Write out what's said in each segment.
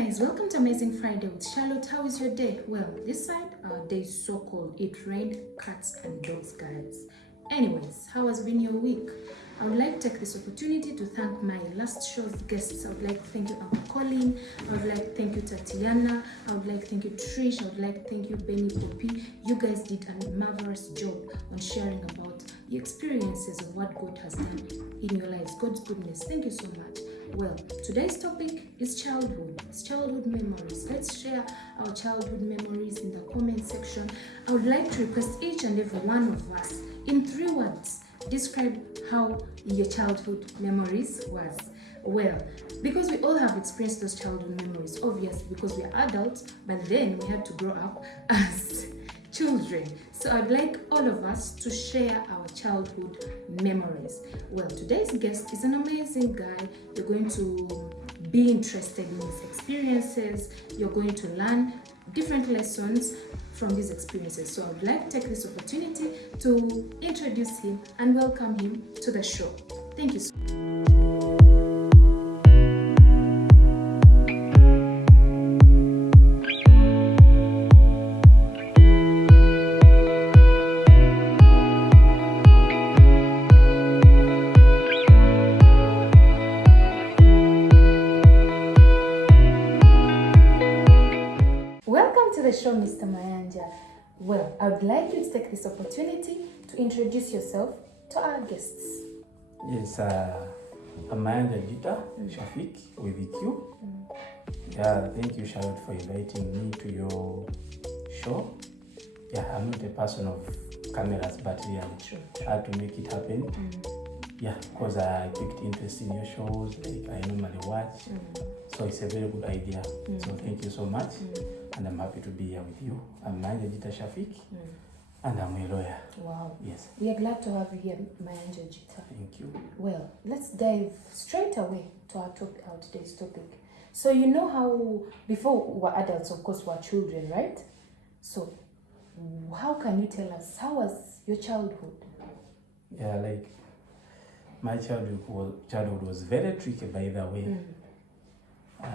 guys, welcome to Amazing Friday with Charlotte. How is your day? Well, this side, our day is so cold. It rained cats and dogs, guys. Anyways, how has been your week? I would like to take this opportunity to thank my last show's guests. I would like to thank you, Uncle Colin. I would like to thank you, Tatiana. I would like to thank you, Trish. I would like to thank you, Benny Poppy. You guys did a marvelous job on sharing about the experiences of what God has done in your lives, God's goodness. Thank you so much. Well, today's topic is childhood. It's childhood memories. Let's share our childhood memories in the comment section. I would like to request each and every one of us in 3 words describe how your childhood memories was. Well, because we all have experienced those childhood memories, obviously, because we are adults, but then we had to grow up as children. So I'd like all of us to share our childhood memories. Well, today's guest is an amazing guy. You're going to be interested in his experiences. You're going to learn different lessons from these experiences. So I'd like to take this opportunity to introduce him and welcome him to the show. Thank you so much. Welcome to the show, Mr. Mayanja. Well, I would like you to take this opportunity to introduce yourself to our guests. Yes, I'm Mayanja Jita Shafik with you. Yeah, thank you, Charlotte, for inviting me to your show. Yeah, I'm not a person of cameras, but really I had to make it happen. Yeah, because I picked interest in your shows, like I normally watch. So it's a very good idea. So thank you so much. And I'm happy to be here with you. I'm Mayanja Jita Shafik, and I'm a lawyer. Wow. Yes. We are glad to have you here, Mayanja Jita. Thank you. Well, let's dive straight away to our today's topic. So you know how before we were adults, of course, we were children, right? So how can you tell us, how was your childhood? Yeah, like my childhood was very tricky, by the way.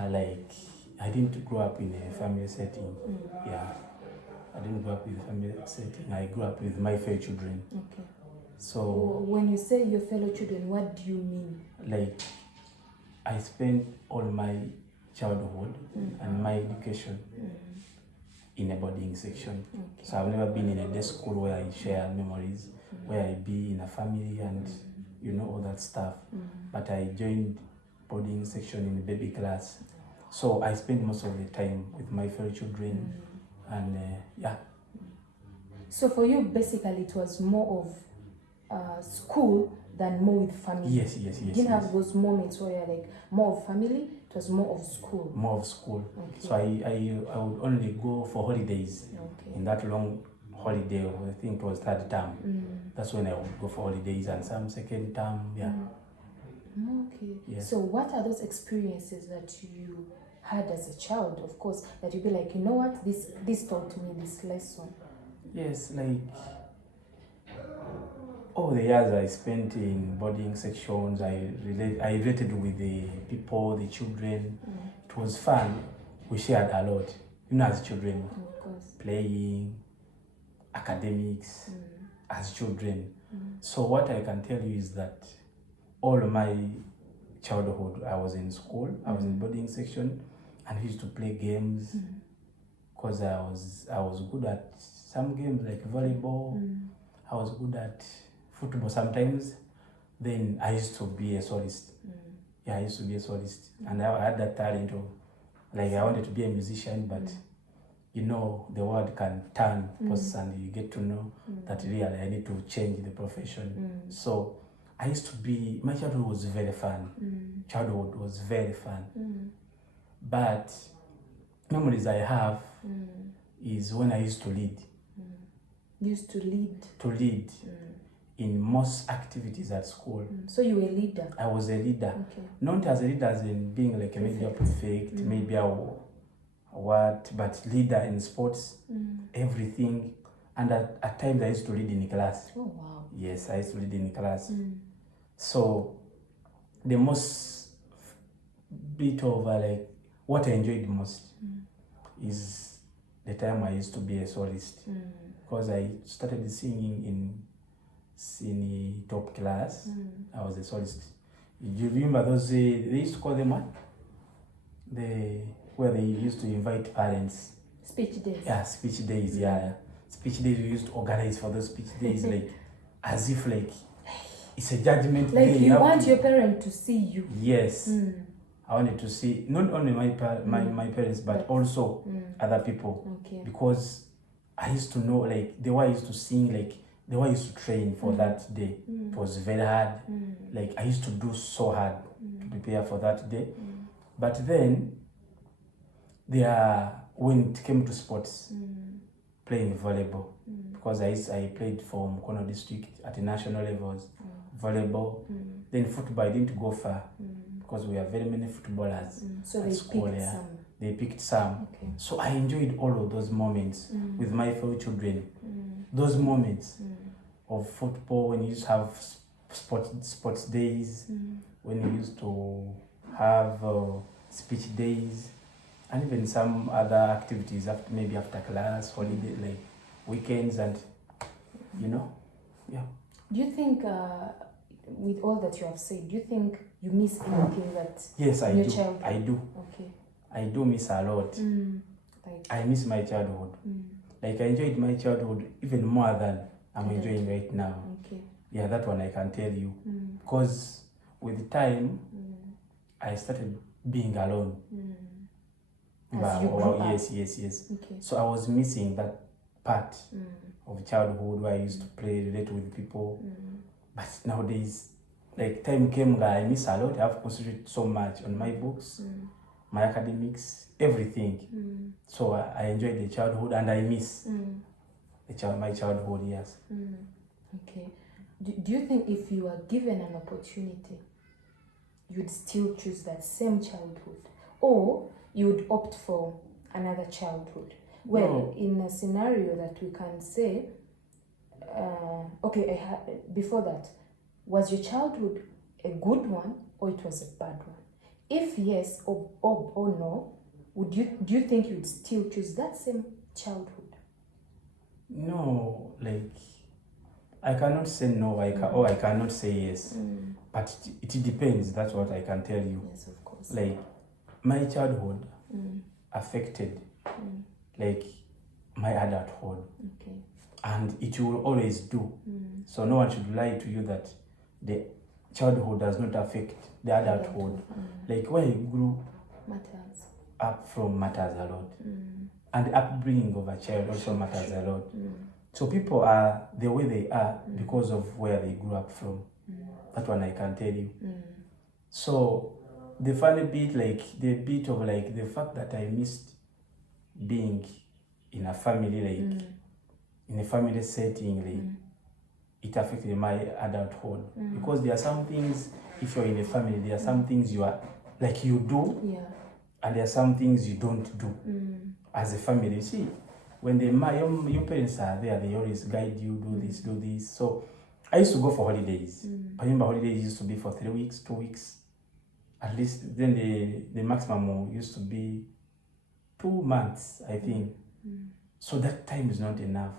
Like I didn't grow up in a family setting. Yeah, I didn't grow up with a family setting. I grew up with my fellow children. Okay. So When you say your fellow children, what do you mean? like I spent all my childhood and my education in a boarding section. Okay. So I've never been in a day school where I share memories, where I be in a family and you know all that stuff. But I joined boarding section in the baby class. So I spent most of the time with my fellow children and yeah. So for you, basically, it was more of school than more with family. Yes. You didn't have those moments where you're like more of family, it was more of school. More of school. Okay. So I would only go for holidays. Okay. In that long holiday, I think it was third term. That's when I would go for holidays and some second term, yeah. Okay. Yeah. So what are those experiences that you had as a child, of course, that you'd be like, you know what, this taught me this lesson? Yes, like all the years I spent in boarding sections, I related with the people, the children. It was fun. We shared a lot, you know, as children, Of course. playing, academics, as children. So what I can tell you is that all my childhood, I was in school, I was in boarding section, and we used to play games because I was good at some games like volleyball. I was good at football sometimes. Then I used to be a solist. Yeah, I used to be a solist, and I had that talent of like I wanted to be a musician, but you know the world can turn posts and you get to know that really I need to change the profession. So I used to be, my childhood was very fun. Childhood was very fun. But memories I have is when I used to lead. Used to lead. To lead in most activities at school. So you were a leader. I was a leader. Okay. Not as a leader as in being like a maybe a prefect, maybe a what, but leader in sports, everything. And at times I used to lead in class. Oh wow. Yes, I used to lead in class. So the most bit of like what I enjoyed most is the time I used to be a soloist, because I started singing in top class. I was a soloist. You remember those? They used to call them what? Where they used to invite parents. Speech days. Yeah, speech days. Yeah, speech days. We used to organize for those speech days, like as if like it's a judgment Like day. you want your parent to see you. Yes. I wanted to see not only my parents, but also other people. Okay. Because I used to know, like, the way I used to sing, like, the way I used to train for that day. It was very hard. Like, I used to do so hard to prepare for that day. But then, when it came to sports, playing volleyball, because I played for Mukono district at the national levels, volleyball. Then football, I didn't go far because we have very many footballers So at they school. picked Yeah, some. they picked some. Okay. So I enjoyed all of those moments with my fellow children. Those moments of football, when you used to have sports days, when you used to have speech days, and even some other activities maybe after class, holiday, like weekends, and yeah. Do you think, with all that you have said, do you think you miss anything that Yes, I in your do. childhood? I do. Okay. I do miss a lot. Like. I miss my childhood. Like, I enjoyed my childhood even more than I'm enjoying right now. Okay. Yeah, that one I can tell you. Because with time, I started being alone. As you grew up. Yes. Okay. So I was missing that part of childhood where I used to play, relate with people. But nowadays, like, time came, I miss a lot. I've concentrated so much on my books, my academics, everything. So I enjoyed the childhood, and I miss my childhood, yes. Okay. Do you think if you are given an opportunity, you'd still choose that same childhood, or you would opt for another childhood? Well, in a scenario that we can say, before that, was your childhood a good one or it was a bad one? If yes or no, do you think you'd still choose that same childhood? No, like, I cannot say no, or I cannot say yes. But it depends, that's what I can tell you. Yes, of course. Like, my childhood affected like my adulthood. Okay. And it will always do. So no one should lie to you that the childhood does not affect the adulthood. Like, where you grew up from matters a lot. And the upbringing of a child also matters a lot. So people are the way they are because of where they grew up from. That one I can tell you. So the funny bit, like the bit of like the fact that I missed being in a family, like in a family setting, like it affected my adulthood. Because there are some things, if you're in a family, there are some things you are like you do, and there are some things you don't do as a family. You see, when your parents are there, they always guide you, do this. So I used to go for holidays. I remember holidays used to be for 3 weeks, 2 weeks. At least then the maximum used to be 2 months, I think. So that time is not enough.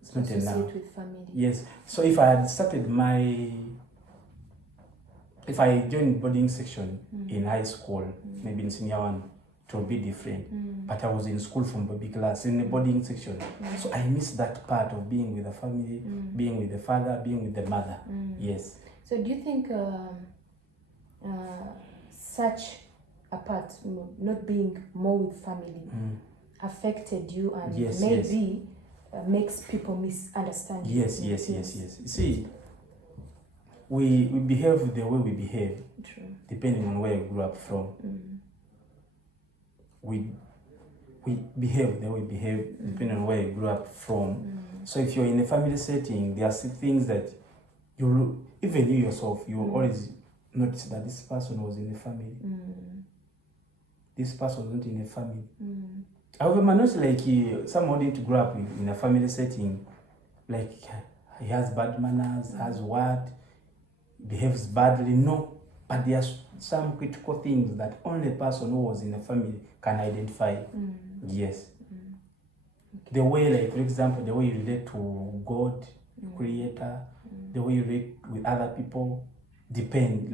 It's not enough. With family. Yes. So if I had started if I joined boarding section in high school, maybe in senior one, it would be different. But I was in school from baby class in the boarding section. So I missed that part of being with the family, being with the father, being with the mother. Yes. So do you think such a part, not being more with family, affected you and maybe makes people misunderstand you? Yes. You see, we behave the way we behave. True. Depending on where you grew up from. We behave the way we behave depending on where you grew up from. So if you're in a family setting, there are things that even you yourself, you will always notice that this person was in a family. This person was not in a family. However, not like someone didn't grow up in a family setting, like he has bad manners, has what, behaves badly. No. But there are some critical things that only the person who was in the family can identify. Yes. The way, like, for example, the way you relate to God, Creator, the way you relate with other people, differs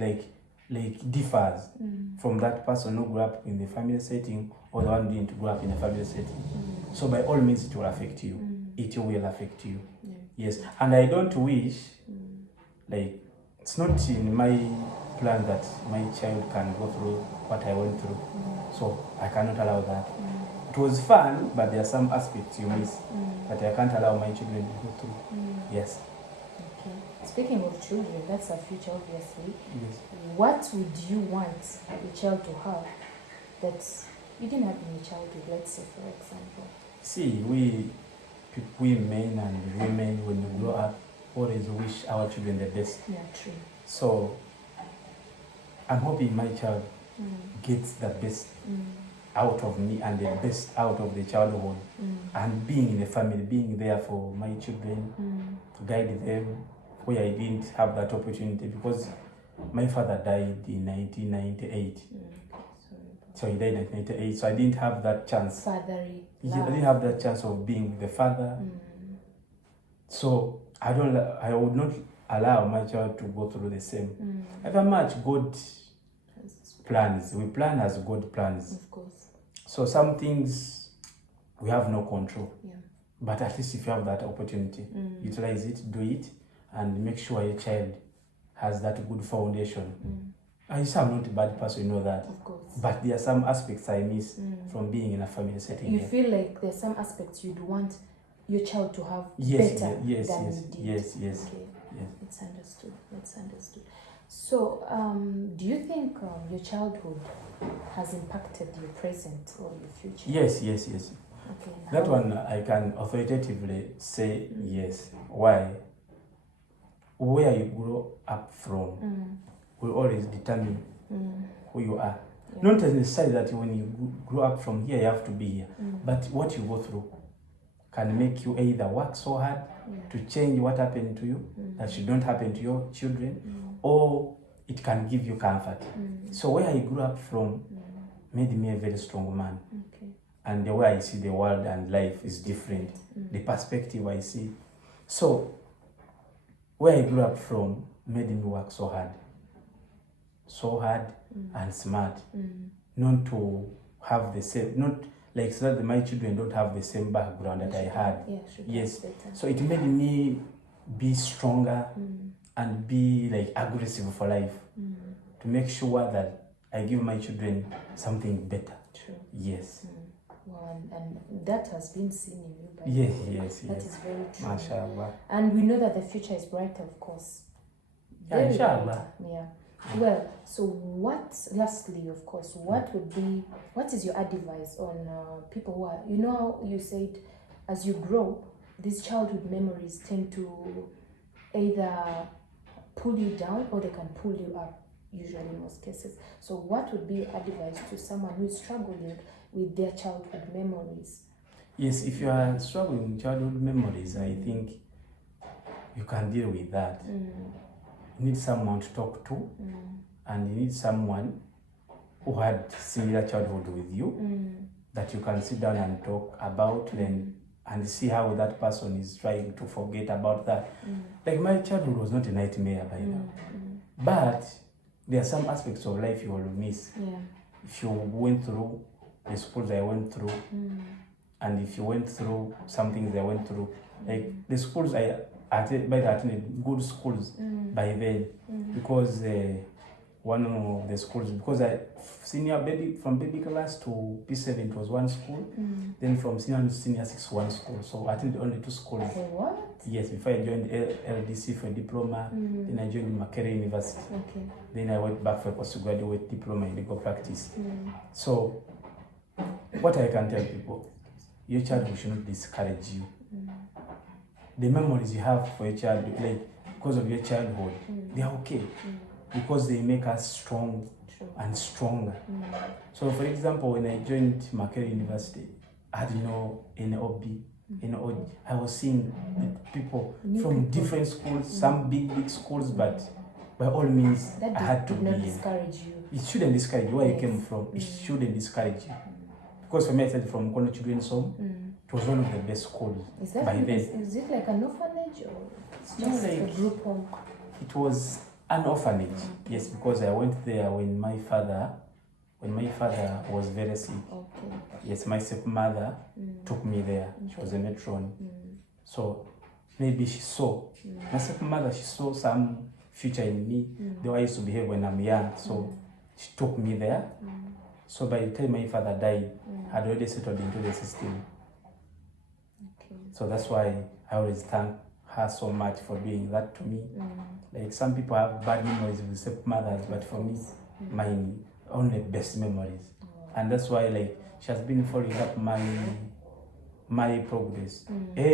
from that person who grew up in the family setting or the one didn't grow up in a family setting. So by all means, it will affect you. It will affect you. Yes. And I don't wish, like, it's not in my plan that my child can go through what I went through. So I cannot allow that. It was fun, but there are some aspects you miss that I can't allow my children to go through. Yes. Okay. Speaking of children, that's our future, obviously. Yes. What would you want your child to have that you didn't have in your childhood, let's say, for example? See, we men and women, when we grow up, always wish our children the best. Yeah, true. So I'm hoping my child gets the best out of me and the best out of the childhood, and being in the family, being there for my children, to guide them where I didn't have that opportunity, because my father died in 1998. So he died in 1998, so I didn't have that chance. I didn't have that chance of being with the father. So I would not allow my child to go through the same. However much God plans, we plan as God plans. Of course. So some things we have no control. Yeah. But at least if you have that opportunity, utilize it, do it, and make sure your child has that good foundation. I am not a bad person, you know that. Of course. But there are some aspects I miss from being in a family setting. You feel like there's some aspects you'd want your child to have better than you did. Yes. Okay. Yes. It's understood. So, do you think your childhood has impacted your present or your future? Yes. Okay. That one I can authoritatively say yes. Why? Where you grow up from will always determine who you are. Yeah. Not necessarily that when you grow up from here, you have to be here. But what you go through can make you either work so hard to change what happened to you, that should not happen to your children, or it can give you comfort. So where I grew up from made me a very strong man. Okay. And the way I see the world and life is different. The perspective I see. So where I grew up from made me work so hard and smart. Not to have the same, not like so that my children don't have the same background that I had. Yes. So it made me be stronger and be like aggressive for life, to make sure that I give my children something better. True. Yes. Well, and that has been seen in you. By Yes. That is very true. MashaAllah. And we know that the future is brighter, of course. Yeah, inshallah. Yeah. Well, so lastly, of course, what is your advice on people who are, you know how you said as you grow, these childhood memories tend to either pull you down or they can pull you up, usually in most cases. So what would be your advice to someone who is struggling with their childhood memories? Yes, if you are struggling with childhood memories, I think you can deal with that. You need someone to talk to, and you need someone who had similar childhood with you, that you can sit down and talk about and see how that person is trying to forget about that. Like my childhood was not a nightmare by now, but there are some aspects of life you will miss. If you went through the schools I went through, and if you went through some things I went through, like the schools I attended good schools by then, because one of the schools, because from baby class to P7 it was one school, then from senior to senior 6 one school, so I attended only 2 schools. What? Yes, before I joined LDC for a diploma, then I joined Makerere University. Okay. Then I went back for a postgraduate diploma in legal practice. So what I can tell people, your childhood should not discourage you. The memories you have for your childhood, like because of your childhood, they are okay, because they make us strong and stronger. So for example, when I joined Makerere University, I had any OB, I was seeing people from different schools, some big schools, but by all means, That I had to did not be. discourage you. It shouldn't discourage you where you Yes. came from. It shouldn't discourage you. Because for me, I started from Kono Children's Home. It was one of the best schools. Is that by then. is it like an orphanage or it's No, just a like- group home? It was an orphanage. Yes, because I went there when my father was very sick. Okay. Yes, my stepmother took me there. She was a matron. So maybe she saw. My stepmother, she saw some future in me, the way I used to behave when I'm young. So she took me there. So by the time my father died, I'd already settled into the system. Okay. So that's why I always thank her so much for doing that to me. Like some people have bad memories with stepmothers, but for me, mine only best memories. And that's why like she has been following up my progress.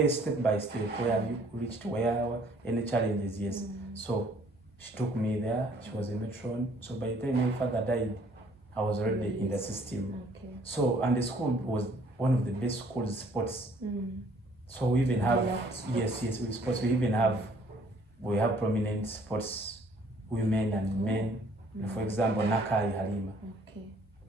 Step by step, where have you reached, where any challenges, yes. So she took me there, she was a matron. So by the time my father died, I was already in the system. Okay. So, and the school was one of the best schools sports. So we even have, yes, with sports, we even have prominent sports women and men. For example, Nakai Halima, Okay.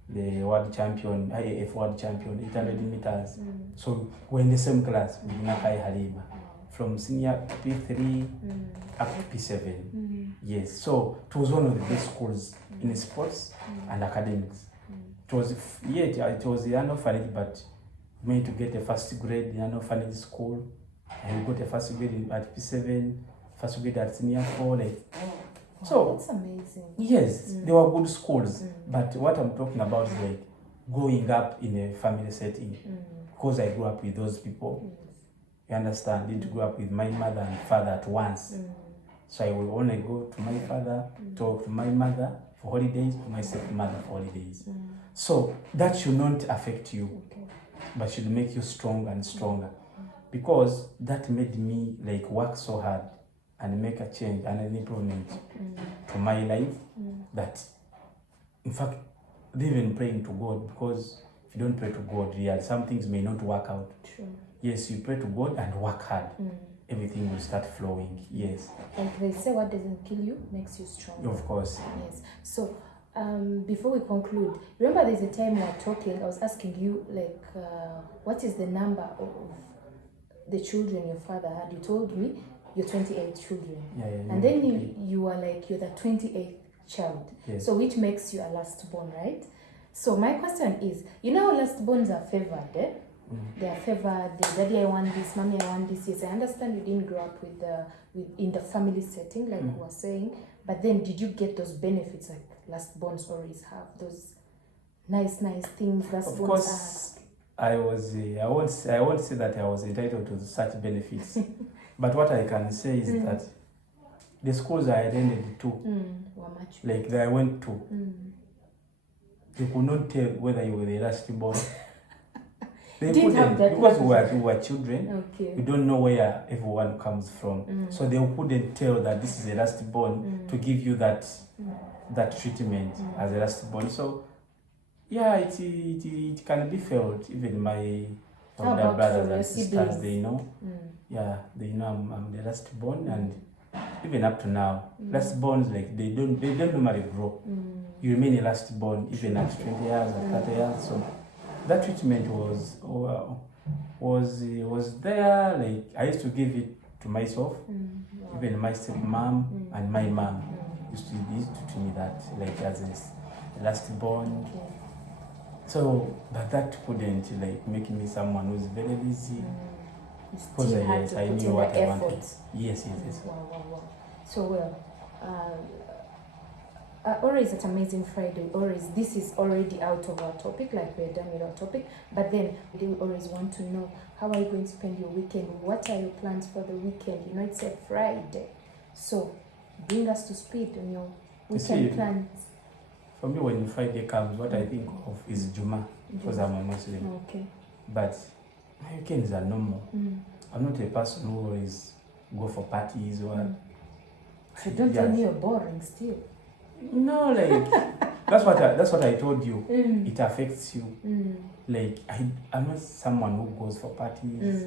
the world champion, IAF world champion, 800 meters. So we're in the same class with Nakai Halima, from senior P3 up to P7. Yes, so it was one of the best schools in sports and academics. It was it was an orphanage, but we made to get a first grade in an orphanage school, and we got a first grade at P7, first grade at senior 4. So That's amazing. yes, they were good schools, but what I'm talking about is like growing up in a family setting, because I grew up with those people. You understand? Didn't grow up with my mother and father at once. So I will only go to my father, talk to my mother for holidays, to my stepmother for holidays. So that should not affect you, Okay. but should make you strong and stronger, because that made me like work so hard and make a change and an improvement to my life. That in fact, even praying to God, because if you don't pray to God, really, some things may not work out. True. Yes, you pray to God and work hard. Everything will start flowing. Yes, Like they say, what doesn't kill you makes you strong. of course. Yes. So, before we conclude, remember there's a time we were talking, I was asking you, like, what is the number of the children your father had? You told me you're 28 children. Yeah. And then you were like, you're the 28th child. Yes. So, which makes you a last born, right? So, my question is, you know how last borns are favored, eh? They are favored. Daddy, I want this. Mommy, I want this. Yes, I understand you didn't grow up in the family setting, like we were saying. But then, did you get those benefits like last borns always have? Those nice things last Of borns course, I won't say that I was entitled to such benefits. But what I can say is that the schools I attended to, were much like that I went to, they could not tell whether you were the last born. They Didn't have couldn't, that because luxury. we were children. Okay. We don't know where everyone comes from. So they couldn't tell that this is a last born to give you that treatment as a last born. So yeah, it can be felt. Even my How older about brothers for your and sisters, siblings? they know. Yeah, they know I'm the last born, and even up to now, last borns, like they don't normally grow. You remain a last born even at 20 years or 30 years. So that treatment was there. Like I used to give it to myself. Even my stepmom and my mom used to treat me that like as a last born. Okay. So, but that couldn't like make me someone who's very lazy. You Because still had yes, to I put knew in what the I wanted. effort. Yes. Wow. So well, always at Amazing Friday, always this is already out of our topic, like we're done with our topic. But then they will always want to know, how are you going to spend your weekend? What are your plans for the weekend? You know, it's a Friday, so bring us to speed on your weekend see, plans. For me, when Friday comes, what I think of is Juma, because I'm a Muslim. Okay. But my weekends are normal. I'm not a person who always go for parties or. So don't tell me you're boring still. No, like that's what I told you. It affects you. Like I'm not someone who goes for parties.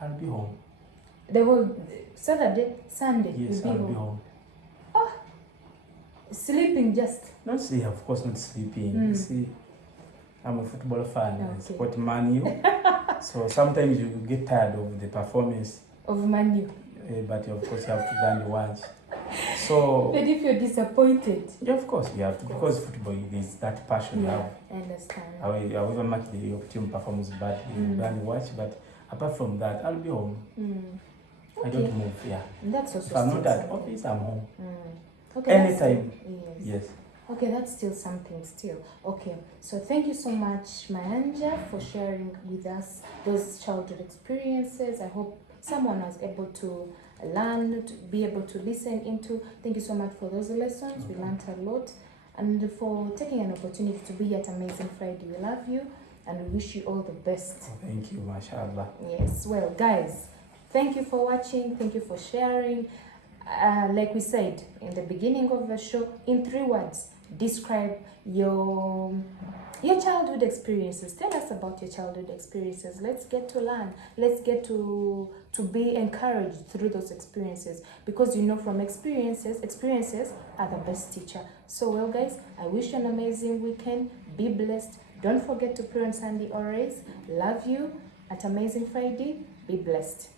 I'll be home. The whole Saturday, Sunday, Yes, you'll I'll be be home. home. Sleeping just. Not see, of course, not sleeping. Mm. See, I'm a football fan. I Okay. support Man U. So sometimes you get tired of the performance, Of Manu. but of course you have to go and watch. So But if you're disappointed. yeah, of course you have to, because football is that passion you Yeah, have. I understand. However much your team performs badly, you go and watch. But apart from that, I'll be home. Mm. I Okay. don't move. Yeah. And that's also If I'm still not at something. office, I'm home. Okay, that's Anytime. still- yes. Yes. Okay, that's still something still. Okay, so thank you so much, Mayanja, for sharing with us those childhood experiences. I hope someone was able to learn, to be able to listen into. Thank you so much for those lessons. We learned a lot. And for taking an opportunity to be at Amazing Friday. We love you and we wish you all the best. Thank you, mashallah. Yes, well, guys, thank you for watching. Thank you for sharing. Like we said in the beginning of the show, in 3 words, describe your childhood experiences. Tell us about your childhood experiences. Let's get to learn. Let's get to be encouraged through those experiences, because you know from experiences are the best teacher. So well, guys, I wish you an amazing weekend. Be blessed. Don't forget to pray on Sunday always. Love you. At Amazing Friday, be blessed.